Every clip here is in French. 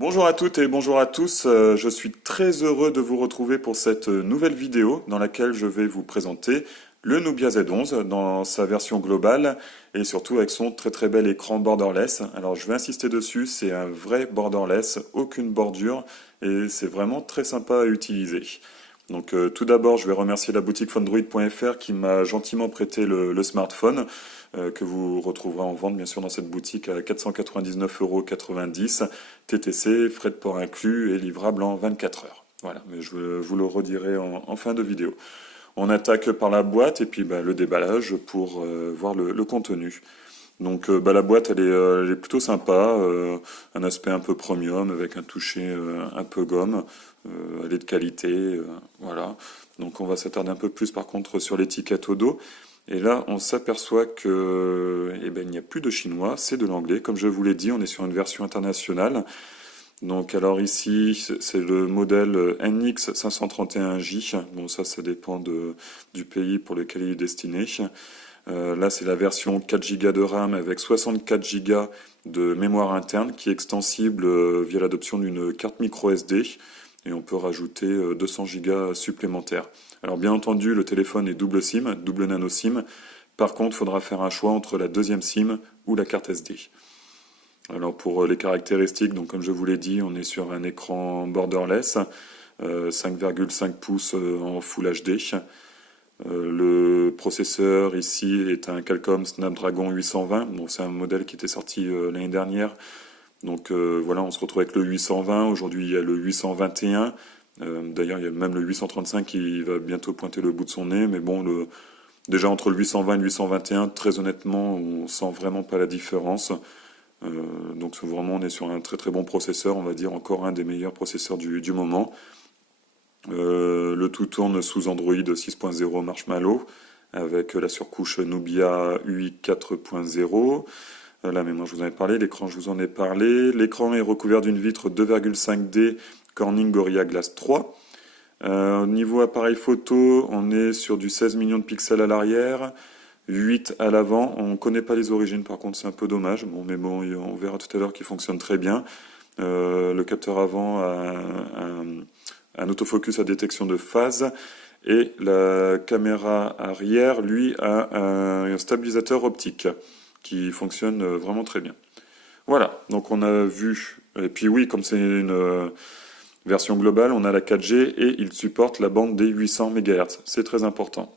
Bonjour à toutes et bonjour à tous. Je suis très heureux de vous retrouver pour cette nouvelle vidéo dans laquelle je vais vous présenter le Nubia Z11 dans sa version globale et surtout avec son très bel écran borderless. Alors je vais insister dessus, c'est un vrai borderless, aucune bordure et c'est vraiment très sympa à utiliser. Donc tout d'abord, je vais remercier la boutique Fundroid.fr qui m'a gentiment prêté le smartphone que vous retrouverez en vente bien sûr dans cette boutique à 499,90 €, TTC, frais de port inclus et livrable en 24 heures. Voilà, mais je vous le redirai en fin de vidéo. On attaque par la boîte et puis le déballage pour voir le contenu. Donc la boîte elle est plutôt sympa, un aspect un peu premium avec un toucher un peu gomme, elle est de qualité, voilà. Donc on va s'attarder un peu plus par contre sur l'étiquette au dos. Et là on s'aperçoit que il n'y a plus de chinois, c'est de l'anglais. Comme je vous l'ai dit, on est sur une version internationale. Donc alors ici c'est le modèle NX 531J. Bon ça dépend du pays pour lequel il est destiné. Là, c'est la version 4 Go de RAM avec 64 Go de mémoire interne qui est extensible via l'adoption d'une carte micro SD et on peut rajouter 200 Go supplémentaires. Alors bien entendu, le téléphone est double SIM, double nano SIM. Par contre, il faudra faire un choix entre la deuxième SIM ou la carte SD. Alors pour les caractéristiques, donc comme je vous l'ai dit, on est sur un écran borderless, 5,5 pouces en Full HD. Le processeur ici est un Qualcomm Snapdragon 820. Bon, c'est un modèle qui était sorti l'année dernière. Donc voilà, on se retrouve avec le 820. Aujourd'hui, il y a le 821. D'ailleurs, il y a même le 835 qui va bientôt pointer le bout de son nez. Mais bon, déjà entre le 820 et le 821, très honnêtement, on sent vraiment pas la différence. Donc vraiment, on est sur un très bon processeur. On va dire encore un des meilleurs processeurs du moment. Le tout tourne sous Android 6.0 Marshmallow avec la surcouche Nubia UI 4.0. La mémoire, je vous en ai parlé. L'écran, je vous en ai parlé. L'écran est recouvert d'une vitre 2,5D Corning Gorilla Glass 3. Au niveau appareil photo, on est sur du 16 millions de pixels à l'arrière, 8 à l'avant. On ne connaît pas les origines, par contre, c'est un peu dommage. Bon, mais bon, on verra tout à l'heure qu'il fonctionne très bien. Le capteur avant a un autofocus à détection de phase et la caméra arrière, lui, a un stabilisateur optique qui fonctionne vraiment très bien. Voilà, donc on a vu, et puis oui, comme c'est une version globale, on a la 4G et il supporte la bande des 800 MHz, c'est très important.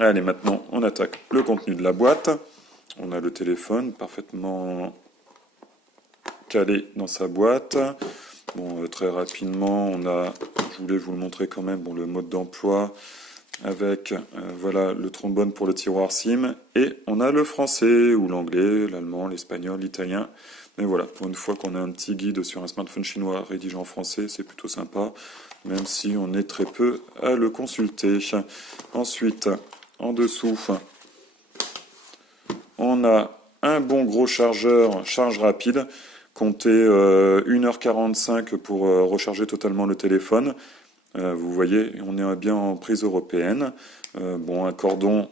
Allez, maintenant on attaque le contenu de la boîte. On a le téléphone parfaitement calé dans sa boîte. Bon, très rapidement, je voulais vous le montrer quand même, bon, le mode d'emploi avec voilà le trombone pour le tiroir SIM et on a le français ou l'anglais, l'allemand, l'espagnol, l'italien. Mais voilà, pour une fois qu'on a un petit guide sur un smartphone chinois rédigé en français, c'est plutôt sympa, même si on est très peu à le consulter. Ensuite, en dessous, on a un bon gros chargeur, charge rapide. Comptez 1h45 pour recharger totalement le téléphone. Vous voyez, on est bien en prise européenne. Bon, un cordon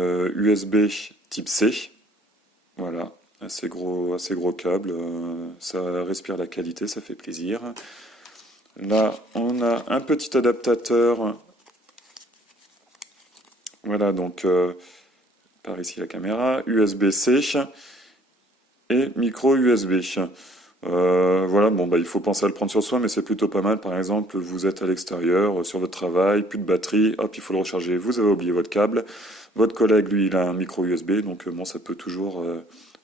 USB type C. Voilà, assez gros câble. Ça respire la qualité, ça fait plaisir. Là, on a un petit adaptateur. Voilà, donc par ici la caméra, USB-C et micro USB. Voilà, bon il faut penser à le prendre sur soi, mais c'est plutôt pas mal. Par exemple, vous êtes à l'extérieur, sur votre travail, plus de batterie, hop, il faut le recharger, vous avez oublié votre câble. Votre collègue, lui, il a un micro USB, donc bon, ça peut toujours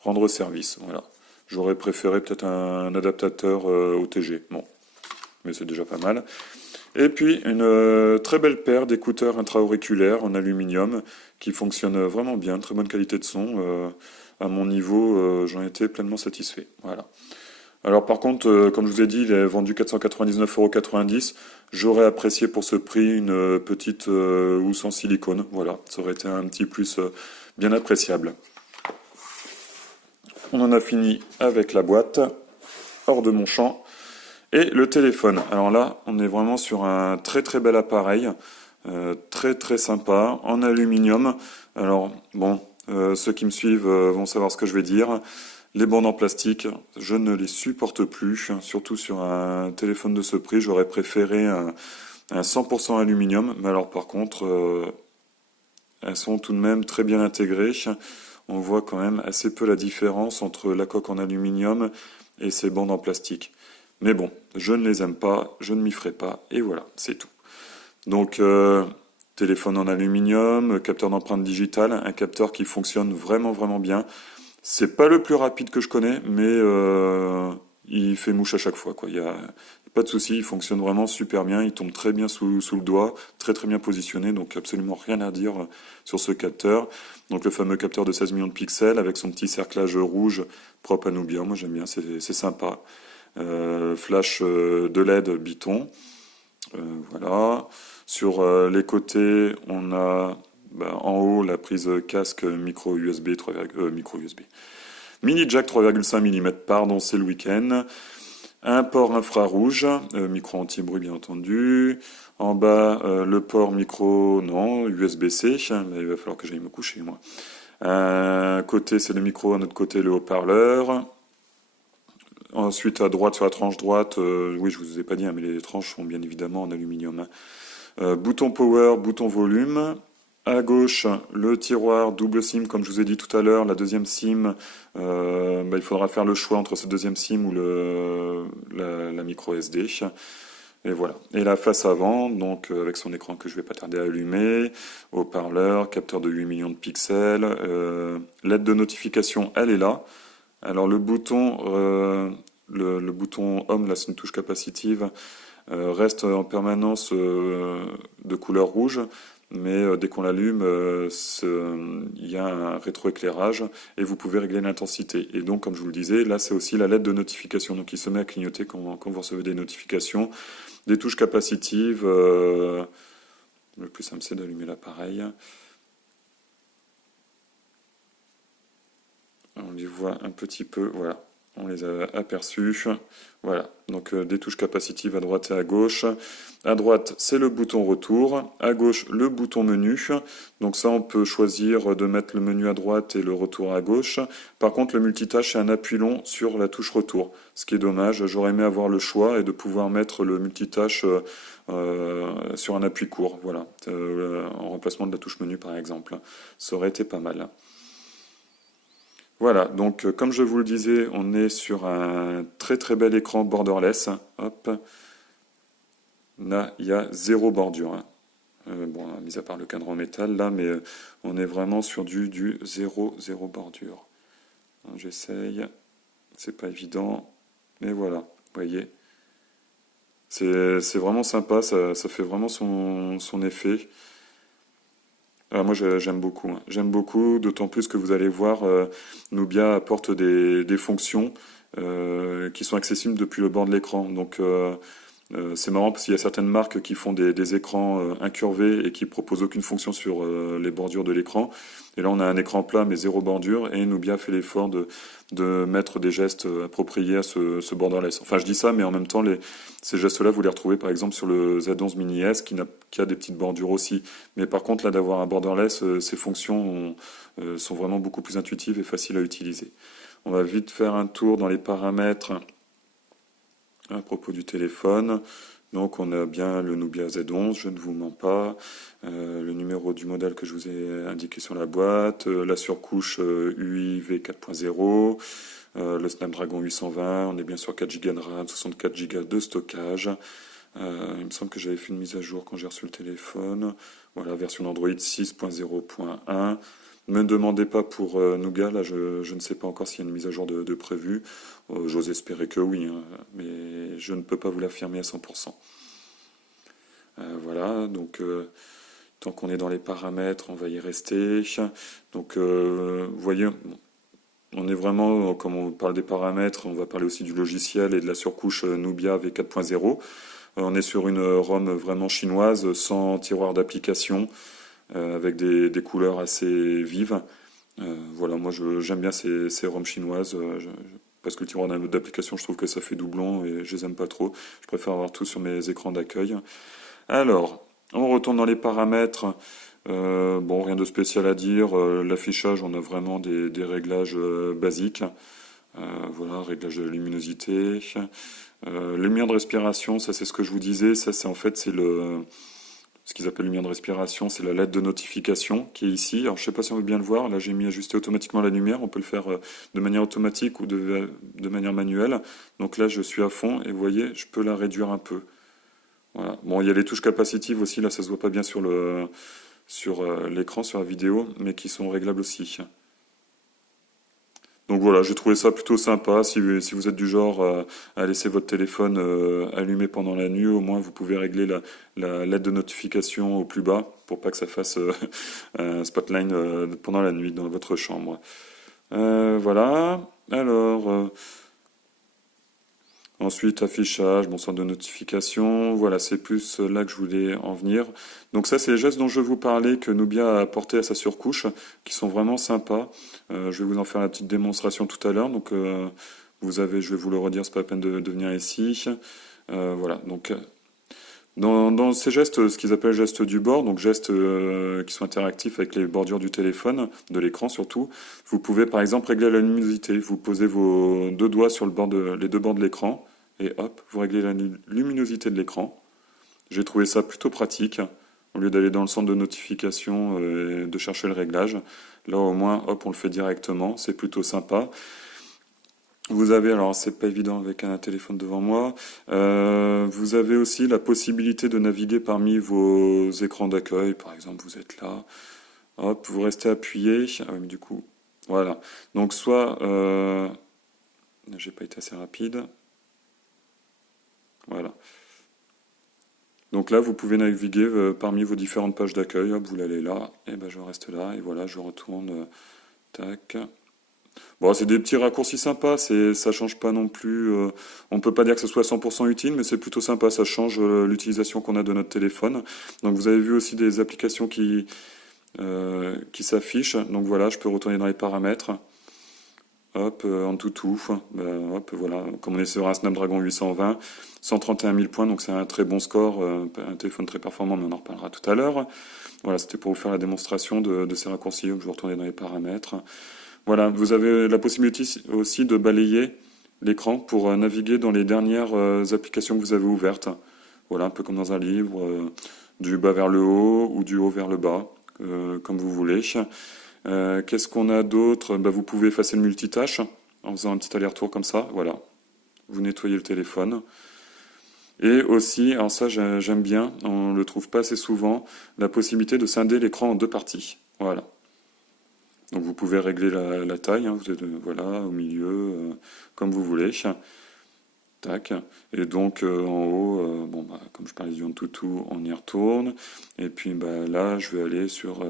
rendre service. Voilà. J'aurais préféré peut-être un adaptateur OTG, bon, mais c'est déjà pas mal. Et puis une très belle paire d'écouteurs intra-auriculaires en aluminium qui fonctionnent vraiment bien, très bonne qualité de son. À mon niveau, j'en étais pleinement satisfait. Voilà. Alors par contre, comme je vous ai dit, il est vendu 499,90 €. J'aurais apprécié pour ce prix une petite housse en silicone. Voilà, ça aurait été un petit plus bien appréciable. On en a fini avec la boîte, hors de mon champ. Et le téléphone. Alors là, on est vraiment sur un très bel appareil, très sympa, en aluminium. Alors bon, ceux qui me suivent vont savoir ce que je vais dire. Les bandes en plastique, je ne les supporte plus, surtout sur un téléphone de ce prix. J'aurais préféré un 100% aluminium, mais alors par contre, elles sont tout de même très bien intégrées. On voit quand même assez peu la différence entre la coque en aluminium et ces bandes en plastique. Mais bon, je ne les aime pas, je ne m'y ferai pas, et voilà, c'est tout. Donc, téléphone en aluminium, capteur d'empreinte digitale, un capteur qui fonctionne vraiment vraiment bien. C'est pas le plus rapide que je connais, mais il fait mouche à chaque fois, quoi. Il y a pas de souci, il fonctionne vraiment super bien, il tombe très bien sous le doigt, très très bien positionné, donc absolument rien à dire sur ce capteur. Donc le fameux capteur de 16 millions de pixels avec son petit cerclage rouge propre à Nubia, moi j'aime bien, c'est sympa. Flash de LED Biton, voilà. Sur les côtés, on a en haut la prise casque micro USB, micro USB. Mini jack 3,5 mm, pardon, c'est le week-end. Un port infrarouge, micro anti-bruit bien entendu. En bas, le port micro, non, USB-C, mais il va falloir que j'aille me coucher moi. Un côté, c'est le micro, un autre côté, le haut-parleur. Ensuite, à droite, sur la tranche droite, oui, je vous ai pas dit, hein, mais les tranches sont bien évidemment en aluminium. Bouton power, bouton volume. À gauche, le tiroir double SIM, comme je vous ai dit tout à l'heure. La deuxième SIM, il faudra faire le choix entre ce deuxième SIM ou la micro SD. Et voilà. Et la face avant, donc avec son écran que je vais pas tarder à allumer, haut-parleur, capteur de 8 millions de pixels, LED de notification, elle est là. Alors le bouton Home, là c'est une touche capacitive, reste en permanence de couleur rouge, mais dès qu'on l'allume, il y a un rétroéclairage et vous pouvez régler l'intensité. Et donc, comme je vous le disais, là c'est aussi la LED de notification, donc il se met à clignoter quand vous recevez des notifications, des touches capacitives. Le plus simple c'est d'allumer l'appareil. On les voit un petit peu, voilà, on les a aperçus. Voilà, donc des touches capacitives à droite et à gauche. À droite, c'est le bouton retour. À gauche, le bouton menu. Donc ça, on peut choisir de mettre le menu à droite et le retour à gauche. Par contre, le multitâche, c'est un appui long sur la touche retour. Ce qui est dommage, j'aurais aimé avoir le choix et de pouvoir mettre le multitâche sur un appui court. Voilà, en remplacement de la touche menu, par exemple. Ça aurait été pas mal. Voilà, donc comme je vous le disais, on est sur un très très bel écran borderless. Hop, là il y a zéro bordure. Hein. Bon, mis à part le cadre en métal là, mais on est vraiment sur du zéro bordure. Hein, j'essaye, c'est pas évident, mais voilà, vous voyez. C'est vraiment sympa, ça fait vraiment son effet. Ah, moi j'aime beaucoup, hein. J'aime beaucoup, d'autant plus que vous allez voir, Nubia apporte des fonctions qui sont accessibles depuis le bord de l'écran. Donc c'est marrant parce qu'il y a certaines marques qui font des écrans incurvés et qui proposent aucune fonction sur les bordures de l'écran. Et là on a un écran plat mais zéro bordure et Nubia fait l'effort de mettre des gestes appropriés à ce borderless. Enfin je dis ça mais en même temps ces gestes-là vous les retrouvez par exemple sur le Z11 Mini S qui a des petites bordures aussi. Mais par contre là d'avoir un borderless, ces fonctions sont vraiment beaucoup plus intuitives et faciles à utiliser. On va vite faire un tour dans les paramètres à propos du téléphone. Donc on a bien le Nubia Z11, je ne vous mens pas, le numéro du modèle que je vous ai indiqué sur la boîte, la surcouche UIV 4.0, le Snapdragon 820, on est bien sur 4 Go de RAM, 64 Go de stockage. Il me semble que j'avais fait une mise à jour quand j'ai reçu le téléphone. Voilà, version Android 6.0.1. Ne me demandez pas pour Nougat, là je ne sais pas encore s'il y a une mise à jour de prévue. J'ose espérer que oui, hein, mais je ne peux pas vous l'affirmer à 100%. Voilà, donc tant qu'on est dans les paramètres, on va y rester. Donc vous voyez, on est vraiment, comme on parle des paramètres, on va parler aussi du logiciel et de la surcouche Nubia V4.0. On est sur une ROM vraiment chinoise, sans tiroir d'application, avec des couleurs assez vives. Voilà, moi j'aime bien ces ROM chinoises, parce que le tiroir d'application, je trouve que ça fait doublon et je les aime pas trop. Je préfère avoir tout sur mes écrans d'accueil. Alors, on retourne dans les paramètres. Bon, rien de spécial à dire. L'affichage, on a vraiment des réglages basiques. Voilà, réglage de la luminosité. Lumière de respiration, ça c'est ce que je vous disais, ça c'est en fait c'est ce qu'ils appellent lumière de respiration, c'est la LED de notification qui est ici. Alors je sais pas si on veut bien le voir, là j'ai mis ajuster automatiquement la lumière, on peut le faire de manière automatique ou de manière manuelle. Donc là je suis à fond et vous voyez, je peux la réduire un peu. Voilà. Bon, il y a les touches capacitives aussi, là ça se voit pas bien sur l'écran, sur la vidéo, mais qui sont réglables aussi. Donc voilà, j'ai trouvé ça plutôt sympa. Si vous êtes du genre à laisser votre téléphone allumé pendant la nuit, au moins vous pouvez régler la LED de notification au plus bas pour pas que ça fasse un spotlight pendant la nuit dans votre chambre. Voilà. Alors, ensuite, affichage, bon, centre de notification, voilà, c'est plus là que je voulais en venir. Donc ça, c'est les gestes dont je vous parlais que Nubia a apporté à sa surcouche, qui sont vraiment sympas. Je vais vous en faire la petite démonstration tout à l'heure. Donc je vais vous le redire, c'est pas la peine de venir ici. Voilà, donc dans ces gestes, ce qu'ils appellent gestes du bord, donc gestes qui sont interactifs avec les bordures du téléphone, de l'écran surtout, vous pouvez par exemple régler la luminosité. Vous posez vos deux doigts sur les deux bords de l'écran et hop, vous réglez la luminosité de l'écran. J'ai trouvé ça plutôt pratique. Au lieu d'aller dans le centre de notification et de chercher le réglage, là au moins, hop, on le fait directement. C'est plutôt sympa. Vous avez, alors c'est pas évident avec un téléphone devant moi, vous avez aussi la possibilité de naviguer parmi vos écrans d'accueil. Par exemple, vous êtes là, hop, vous restez appuyé. Ah oui, mais du coup, voilà. Donc soit, j'ai pas été assez rapide. Voilà. Donc là, vous pouvez naviguer parmi vos différentes pages d'accueil. Hop, vous l'allez là, et ben je reste là, et voilà, je retourne. Tac. Bon, c'est des petits raccourcis sympas, ça change pas non plus. On peut pas dire que ce soit 100% utile, mais c'est plutôt sympa. Ça change l'utilisation qu'on a de notre téléphone. Donc vous avez vu aussi des applications qui s'affichent. Donc voilà, je peux retourner dans les paramètres. Hop, en toutou. Hop, voilà. Comme on est sur un Snapdragon 820, 131 000 points, donc c'est un très bon score, un téléphone très performant, mais on en reparlera tout à l'heure. Voilà, c'était pour vous faire la démonstration de ces raccourcis. Je vais retourner dans les paramètres. Voilà, vous avez la possibilité aussi de balayer l'écran pour naviguer dans les dernières applications que vous avez ouvertes. Voilà, un peu comme dans un livre, du bas vers le haut ou du haut vers le bas, comme vous voulez. Qu'est-ce qu'on a d'autre? Bah, vous pouvez effacer le multitâche en faisant un petit aller-retour comme ça. Voilà, vous nettoyez le téléphone. Et aussi, alors ça j'aime bien, on le trouve pas assez souvent, la possibilité de scinder l'écran en deux parties. Voilà. Donc vous pouvez régler la taille, hein, vous êtes voilà, au milieu, comme vous voulez. Tac. Et donc en haut, bon bah comme je parlais du Antutu, on y retourne. Et puis bah là, je vais aller sur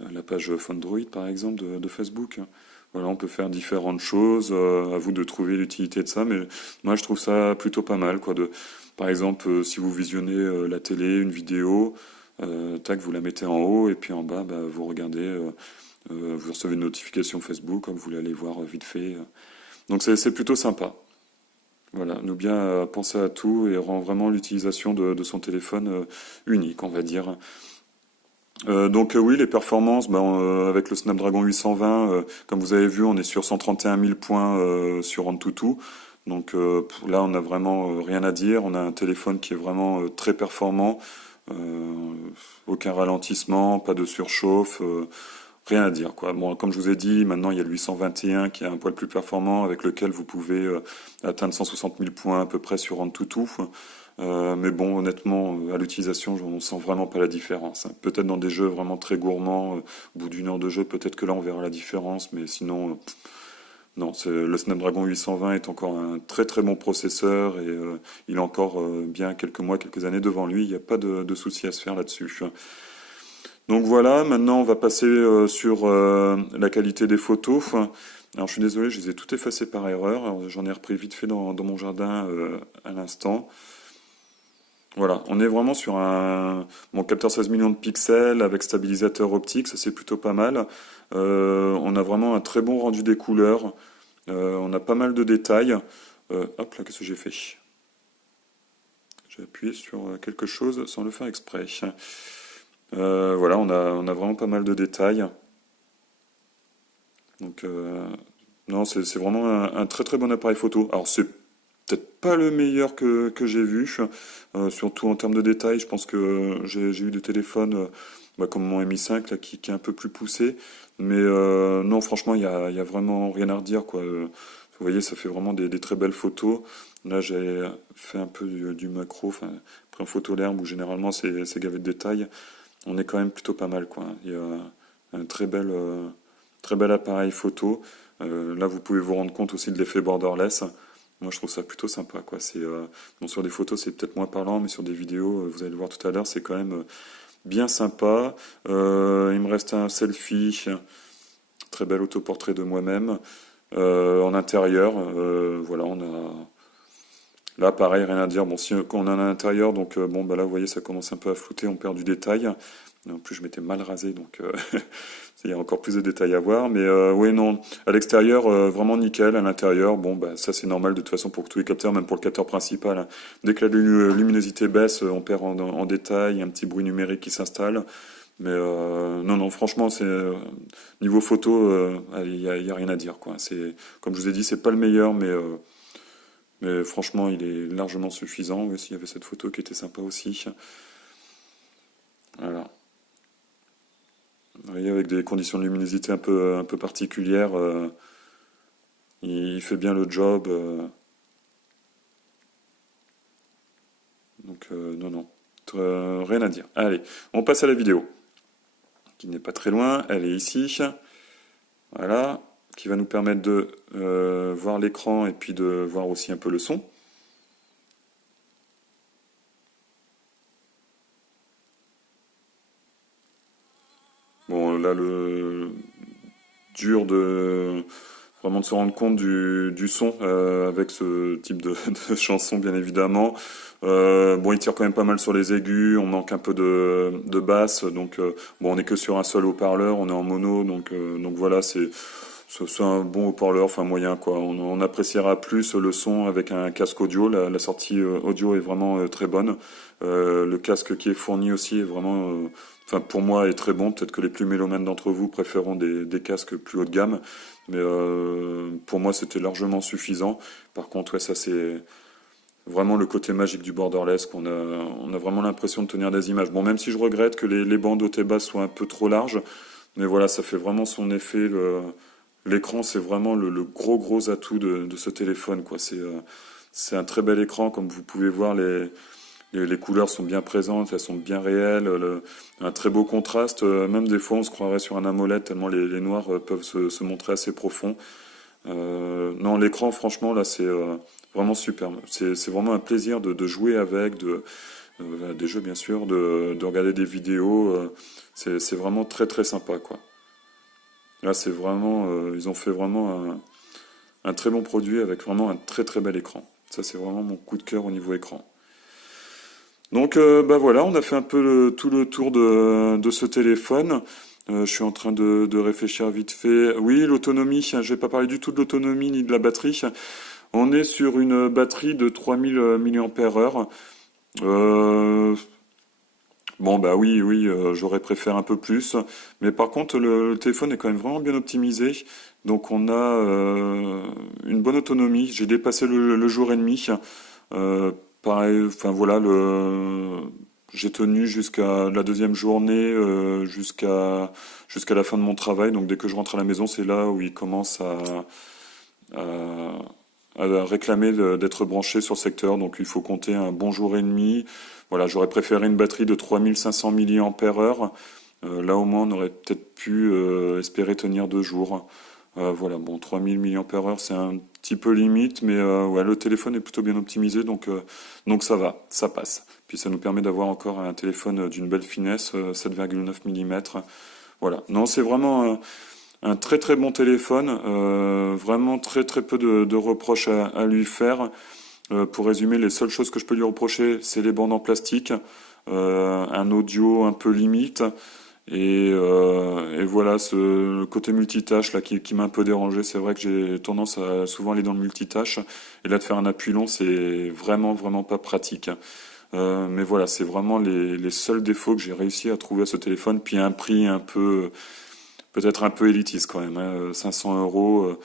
la page Fondroid par exemple de Facebook. Voilà, on peut faire différentes choses. À vous de trouver l'utilité de ça, mais moi je trouve ça plutôt pas mal, quoi. Par exemple, si vous visionnez la télé, une vidéo, tac, vous la mettez en haut et puis en bas, bah, vous regardez. Vous recevez une notification Facebook, comme vous voulez aller voir vite fait. Donc c'est plutôt sympa. Voilà, Nubia pense à tout et rend vraiment l'utilisation de son téléphone unique, on va dire. Donc oui, les performances, avec le Snapdragon 820, comme vous avez vu, on est sur 131 000 points sur Antutu. Donc là, on n'a vraiment rien à dire. On a un téléphone qui est vraiment très performant. Aucun ralentissement, pas de surchauffe. Rien à dire, quoi. Bon, comme je vous ai dit, maintenant il y a le 821 qui est un poil plus performant, avec lequel vous pouvez atteindre 160 000 points à peu près sur Antutu. Mais bon, honnêtement, à l'utilisation, on sent vraiment pas la différence, hein. Peut-être dans des jeux vraiment très gourmands, au bout d'une heure de jeu, peut-être que là on verra la différence, mais sinon, non. Le Snapdragon 820 est encore un très très bon processeur et il a encore bien quelques mois, quelques années devant lui. Il n'y a pas de souci à se faire là-dessus. Donc voilà, maintenant on va passer sur la qualité des photos. Alors je suis désolé, je les ai toutes effacées par erreur. Alors, j'en ai repris vite fait dans mon jardin à l'instant. Voilà, on est vraiment sur mon capteur 16 millions de pixels avec stabilisateur optique, ça c'est plutôt pas mal. On a vraiment un très bon rendu des couleurs. On a pas mal de détails. Hop là, qu'est-ce que j'ai fait? J'ai appuyé sur quelque chose sans le faire exprès. Voilà, on a vraiment pas mal de détails. Donc Non, c'est vraiment un très très bon appareil photo. Alors c'est peut-être pas le meilleur que j'ai vu, surtout en termes de détails. Je pense que j'ai eu des téléphones bah, comme mon Mi 5 là, qui est un peu plus poussé. Mais non, franchement, il y a vraiment rien à redire, quoi. Vous voyez, ça fait vraiment des très belles photos. Là, j'ai fait un peu du macro, enfin, pris en photo l'herbe où généralement c'est gavé de détails. On est quand même plutôt pas mal, quoi. Il y a un très bel appareil photo. Là, vous pouvez vous rendre compte aussi de l'effet borderless. Moi, je trouve ça plutôt sympa, quoi. Bon, sur des photos, c'est peut-être moins parlant, mais sur des vidéos, vous allez le voir tout à l'heure, c'est quand même bien sympa. Il me reste un selfie, très bel autoportrait de moi-même. En intérieur, voilà, on a là, pareil, rien à dire. Bon, si quand on est à l'intérieur, donc bon, bah là, vous voyez, ça commence un peu à flouter, on perd du détail. En plus, je m'étais mal rasé, donc il y a encore plus de détails à voir. Mais oui, non, à l'extérieur, vraiment nickel. À l'intérieur, bon, bah ça c'est normal de toute façon pour tous les capteurs, même pour le capteur principal, hein. Dès que la luminosité baisse, on perd en détail, un petit bruit numérique qui s'installe. Mais non, non, franchement, c'est niveau photo, il y a rien à dire, quoi. C'est comme je vous ai dit, c'est pas le meilleur, mais franchement, il est largement suffisant. Oui, il y avait cette photo qui était sympa aussi. Voilà. Vous voyez, avec des conditions de luminosité un peu particulières, il fait bien le job. Donc, non, non. Rien à dire. Allez, on passe à la vidéo, qui n'est pas très loin. Elle est ici. Voilà. Qui va nous permettre de voir l'écran et puis de voir aussi un peu le son. Bon, là, le dur de vraiment de se rendre compte du son avec ce type de chanson, bien évidemment. Bon, il tire quand même pas mal sur les aigus, on manque un peu de basse, donc bon, on est que sur un seul haut-parleur, on est en mono, donc voilà, c'est un bon haut-parleur, enfin moyen quoi. On appréciera plus le son avec un casque audio. La sortie audio est vraiment très bonne. Le casque qui est fourni aussi est vraiment, enfin pour moi est très bon. Peut-être que les plus mélomanes d'entre vous préféreront des casques plus haut de gamme, mais pour moi c'était largement suffisant. Par contre, ouais, ça c'est vraiment le côté magique du borderless on a vraiment l'impression de tenir des images. Bon, même si je regrette que les bandes hautes et basses soient un peu trop larges, mais voilà, ça fait vraiment son effet. L'écran, c'est vraiment le gros atout de ce téléphone, quoi. C'est un très bel écran, comme vous pouvez voir, les couleurs sont bien présentes, elles sont bien réelles, un très beau contraste. Même des fois, on se croirait sur un AMOLED tellement les noirs peuvent se montrer assez profonds. Non, l'écran, franchement, là, c'est vraiment superbe. C'est vraiment un plaisir de jouer avec, des jeux bien sûr, de regarder des vidéos. C'est vraiment très sympa, quoi. Là, c'est vraiment, ils ont fait vraiment un très bon produit avec vraiment un très bel écran. Ça, c'est vraiment mon coup de cœur au niveau écran. Donc, bah voilà, on a fait un peu tout le tour de ce téléphone. Je suis en train de réfléchir vite fait. Oui, l'autonomie, je vais pas parler du tout de l'autonomie ni de la batterie. On est sur une batterie de 3000 mAh. Euh, bon, bah oui, j'aurais préféré un peu plus. Mais par contre, le téléphone est quand même vraiment bien optimisé. Donc on a une bonne autonomie. J'ai dépassé le jour et demi. Pareil, enfin voilà, j'ai tenu jusqu'à la deuxième journée, jusqu'à la fin de mon travail. Donc dès que je rentre à la maison, c'est là où il commence à, à réclamer d'être branché sur le secteur. Donc il faut compter un bon jour et demi. Voilà, j'aurais préféré une batterie de 3500 mAh. Là au moins on aurait peut-être pu espérer tenir 2 jours. Voilà, bon, 3000 mAh c'est un petit peu limite, mais ouais, le téléphone est plutôt bien optimisé, donc ça va, ça passe. Puis ça nous permet d'avoir encore un téléphone d'une belle finesse, 7,9 mm. Voilà, non, c'est vraiment un très bon téléphone, vraiment très peu de reproches à lui faire. Pour résumer, les seules choses que je peux lui reprocher, c'est les bandes en plastique, un audio un peu limite, et voilà, le côté multitâche là qui m'a un peu dérangé. C'est vrai que j'ai tendance à souvent aller dans le multitâche, et là de faire un appui long, c'est vraiment pas pratique. Mais voilà, c'est vraiment les seuls défauts que j'ai réussi à trouver à ce téléphone, puis un prix un peu, peut-être un peu élitiste quand même, hein, 500 euros.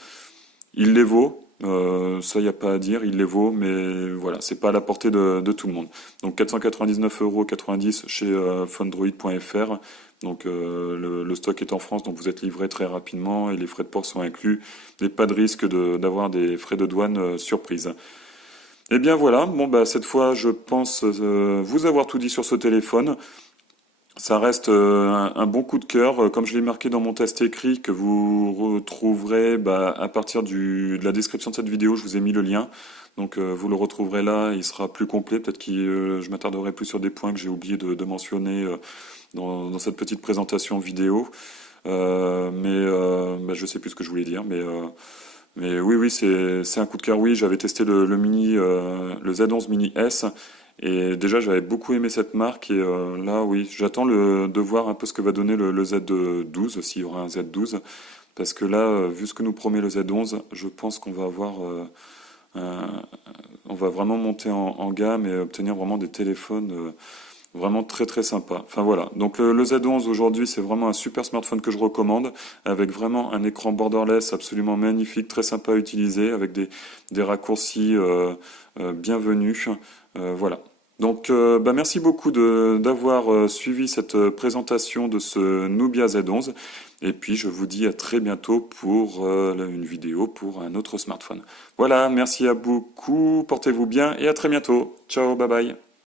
Il les vaut, ça, il n'y a pas à dire, il les vaut, mais voilà, c'est pas à la portée de tout le monde. Donc 499,90 € chez fundroid.fr. Donc le stock est en France, donc vous êtes livré très rapidement et les frais de port sont inclus. Et pas de risque d'avoir des frais de douane surprise. Eh bien voilà, bon bah cette fois je pense vous avoir tout dit sur ce téléphone. Ça reste un bon coup de cœur, comme je l'ai marqué dans mon test écrit, que vous retrouverez bah, à partir de la description de cette vidéo, je vous ai mis le lien. Donc vous le retrouverez là, il sera plus complet. Peut-être que je m'attarderai plus sur des points que j'ai oublié de mentionner dans cette petite présentation vidéo. Bah, je sais plus ce que je voulais dire, mais oui, oui, c'est un coup de cœur. Oui, j'avais testé le Z11 Mini S. Et déjà, j'avais beaucoup aimé cette marque et là, oui, j'attends de voir un peu ce que va donner le Z12, s'il y aura un Z12, parce que là, vu ce que nous promet le Z11, je pense qu'on va avoir, un- on va vraiment monter en gamme et obtenir vraiment des téléphones vraiment très très sympas. Enfin voilà, donc le Z11 aujourd'hui, c'est vraiment un super smartphone que je recommande, avec vraiment un écran borderless absolument magnifique, très sympa à utiliser, avec des raccourcis bienvenus. Voilà. Donc, bah, merci beaucoup d'avoir suivi cette présentation de ce Nubia Z11. Et puis, je vous dis à très bientôt pour une vidéo pour un autre smartphone. Voilà, merci à beaucoup, portez-vous bien et à très bientôt. Ciao, bye bye.